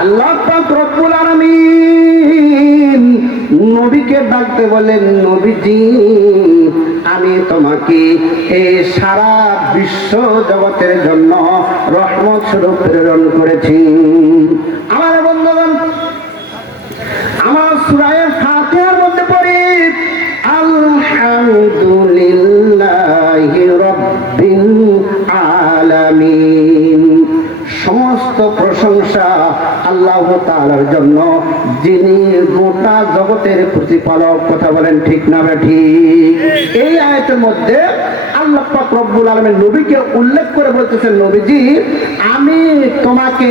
আল্লাহ পাক রব্বুল আলামিন নবীকে ডাকতে বলেন, নবীজি আমি তোমাকে এই সারা বিশ্ব জগতের জন্য রহমত স্বরূপ প্রেরণ করেছি। আমার বন্ধুগণ, আমার সূরা ফাতিহার মধ্যে পড়ি আলহামদুলিল্লাহি রাব্বিল আলামিন। সমস্ত প্রশংসা আল্লাহ তাআলার জন্য, যিনি গোটা জগতের প্রতিপালক। কথা বলেন ঠিক না ঠিক? এই আয়াতের মধ্যে আল্লাহ পাক রব্বুল আলামিন নবীকে উল্লেখ করে বলতেছেন, নবীজি আমি তোমাকে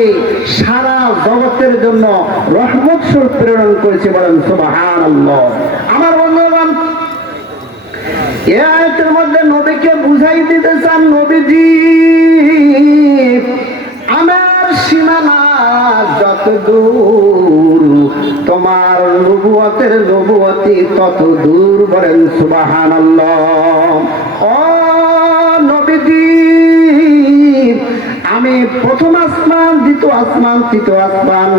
সারা জগতের জন্য রহমত স্বরূপ প্রেরণ করেছি। বলেন সুবহানাল্লাহ। আমার বন্ধুগণ, এই আয়াতের মধ্যে নবীকে বুঝাই দিতে চান, নবীজি আমার সীমানা যত দূর, তোমার নবুয়তের নবুয়তি তত দূর। বলেন সুবহানাল্লাহ। ও নবীজি আমি প্রথম আসমান, দ্বিতীয় আসমান, তৃতীয় আসমান,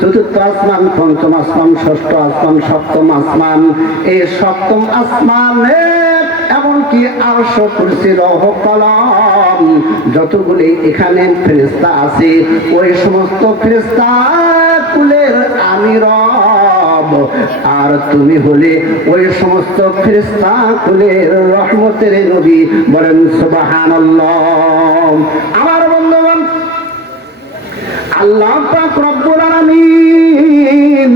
চতুর্থ আসমান, পঞ্চম আসমান, ষষ্ঠ আসমান, সপ্তম আসমান, এই সপ্তম আসমানে এমনকি আরশ, কুরসি, লৌহ কলম যতগুলি এখানে ফেরেশতা আছে, ওই সমস্ত ফেরেশতা কুলের আমি রব, আর তুমি হলে ওই সমস্ত ফেরেশতা কুলের রহমতের নবী। বলেন সুবহানাল্লাহ। আমার বন্ধুগণ, আল্লাহ পাক রব্বুল আলামিন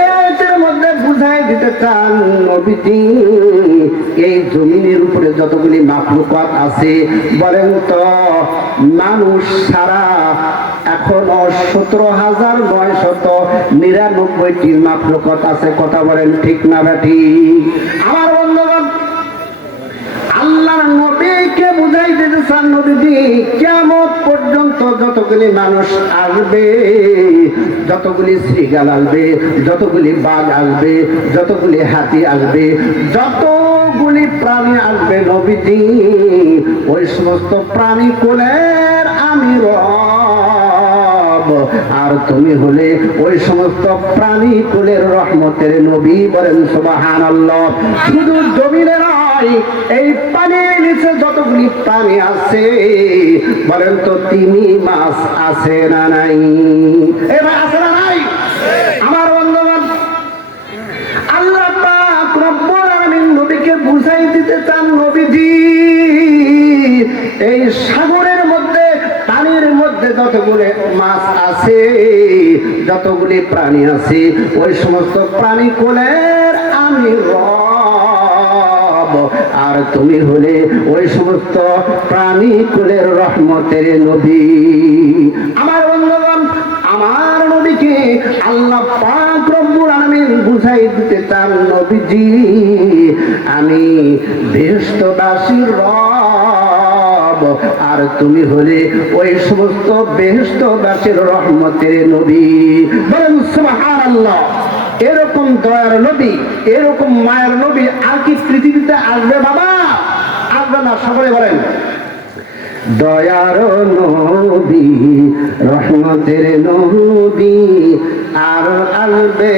এর মধ্যে বুঝাই দিতে চান, নবীজি এই জমিনের উপরে যতগুলি মাখলুকাত আছে, বলেন তো মানুষ সারা এখনো 17,999টি মাখলুকাত আছে। কথা বলেন ঠিক না ঠিক? আমার বন্ধুগণ, আল্লাহর নবীকে বুঝাই দিতে চান, নবীজি কিয়ামত পর্যন্ত যতগুলি মানুষ আসবে, যতগুলি শ্রীগাল আসবে, যতগুলি বাঘ আসবে, যতগুলি হাতি আসবে, যতগুলি প্রাণী আসবে, নবীজি ওই সমস্ত প্রাণী কুলের আমি রব, আর তুমি হলে ওই সমস্ত প্রাণী কুলের রহমতের নবী। বলেন সুবহানাল্লাহ। শুধু জমিনে নয়, এই পানির নিচে যতগুলি প্রাণী আছে, বলেন তো তিমি মাছ আছে না নাই? এবার আছে না নাই? আমার বন্ধুগণ, আল্লাহ পাক রব্বুল আলামিন নবীকে বুঝাই দিতে চান, নবীজি এই সাগরের মধ্যে, পানির মধ্যে যতগুলি মাছ আছে, যতগুলি প্রাণী আছে, ওই সমস্ত প্রাণী কুলের আমি রব, আর তুমি হলে ওই সমস্ত প্রাণী কুলের রহমতের নবী। আমার বন্ধুগণ, আমার নবীকে আল্লাহ পাক রব্বুল আলামিন বুঝাই দিতে চান, নবীজি আমি বেহেশতবাসীর রব, আর তুমি হলে ওই সমস্ত বেহেশতবাসীর রহমতের নবী। বলেন সুবহানাল্লাহ। এরকম দয়ার নবী, এরকম মায়ের নবী আর কি পৃথিবীতে আসবে? বাবা আসবে না। সকলে বলেন দয়ার নবী, রহমতের নবী আর আসবে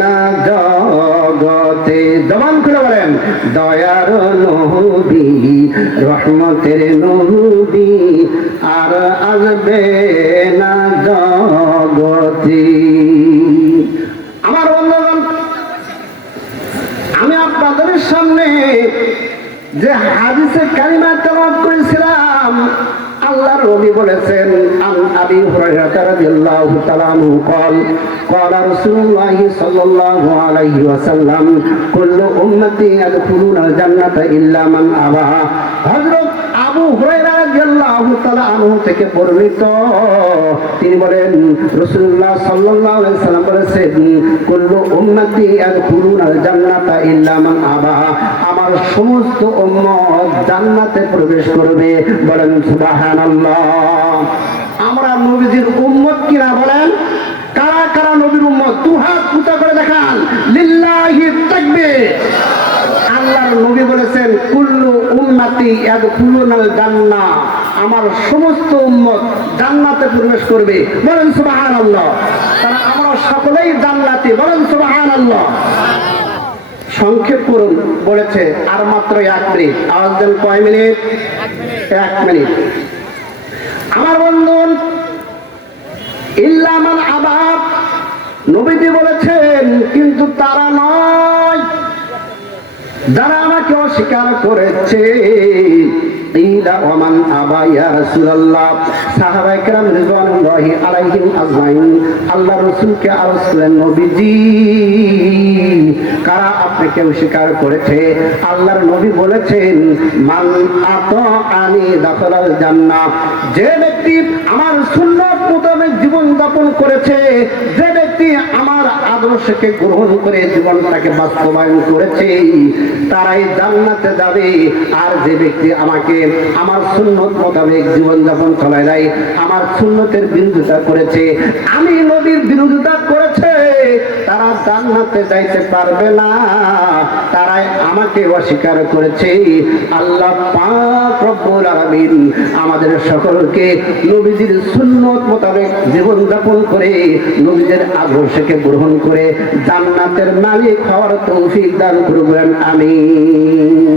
না জগতে। জবান খুলে বলেন দয়ার নবী, রহমতের নবী আর আসবে না জগতে। আমার বন্ধুগণ, আমি আপনাদের সামনে যে হাদিসে কারিমা তেলাওয়াত করেছিলাম, আল্লাহর নবী বলেছেন, আন আবি হুরায়রা রাদিয়াল্লাহু তাআলা আনহু قال قال رسول الله صلى الله عليه وسلم كل امتي يدخلون الجنه الا من ابى। হযরত আবু হুরায়রা রাদিয়াল্লাহু তাআলা আনহু থেকে বর্ণিত, তিনি বলেন রাসূলুল্লাহ সাল্লাল্লাহু আলাইহি ওয়াসাল্লাম বলেছেন, কুল্লু উম্মতি ইয়াদখুলুনাল জান্নাতা ইল্লা মান আবা, আমার সমস্ত উম্মত জান্নাতে প্রবেশ করবে। বলেন সুবহানাল্লাহ। আমরা নবীজির উম্মত কিনা? বলেন কারা কারা নবীর উম্মত? দুহাত উঁচা করে দেখান, লিল্লাহি তাকবীর। আল্লাহর নবী বলেছেন কুল্লু উম্মতি ইয়াদখুলুনাল জান্নাহ, আমার সমস্ত উম্মত জান্নাতে জান্নাতে প্রবেশ করবে, বলেন সুবহানাল্লাহ। তারা আমরা সকলেই জান্নাতি, বলেন সুবহানাল্লাহ। সংক্ষেপ করুন বলেছে, আর মাত্র 1 মিনিট। আওয়াজ দেন, কয় মিনিট? 1 মিনিট। আমার বন্ধু, ইল্লা মান আবা, নবীজি বলেছেন কিন্তু তারা নয় যারা আমাকে অস্বীকার করেছে। ইলা ওমান আবা ইয়া রাসূলুল্লাহ, সাহাবায়ে কেরাম রিজওয়ানুল্লাহি আলাইহিম আজমাইন আল্লাহর রাসূলকে আরজ করেন, নবীজি কারা আপনাকে অস্বীকার করেছে? আল্লাহর নবী বলেছেন, মান আতাআনি দাখালাল জান্নাহ, যে ব্যক্তি আমার সুন্নাত মোতাবেক জীবন যাপন করেছে, যে ব্যক্তি আমার আদর্শকে গ্রহণ করে জীবনটাকে বাস্তবায়ন করেছে, তারাই জান্নাতে যাবে। আর যে ব্যক্তি আমাকে আমার সুন্নত মোতাবেক জীবন যাপন চলায় নাই, আমার সুন্নতের বিরোধিতা করেছে, আমি নবীর বিরোধিতা করেছে, তারা জান্নাতে যাইতে পারবে না, তারাই আমাকে অস্বীকার করেছে। আল্লাহ পাক রব্বুল আলামিন আমাদের সকলকে নবীজির সুন্নত মোতাবেক জীবন যাপন করে নবীজির আদর্শকে গ্রহণ করে জান্নাতের মালিক হওয়ার তৌফিক দান করবেন, আমিন।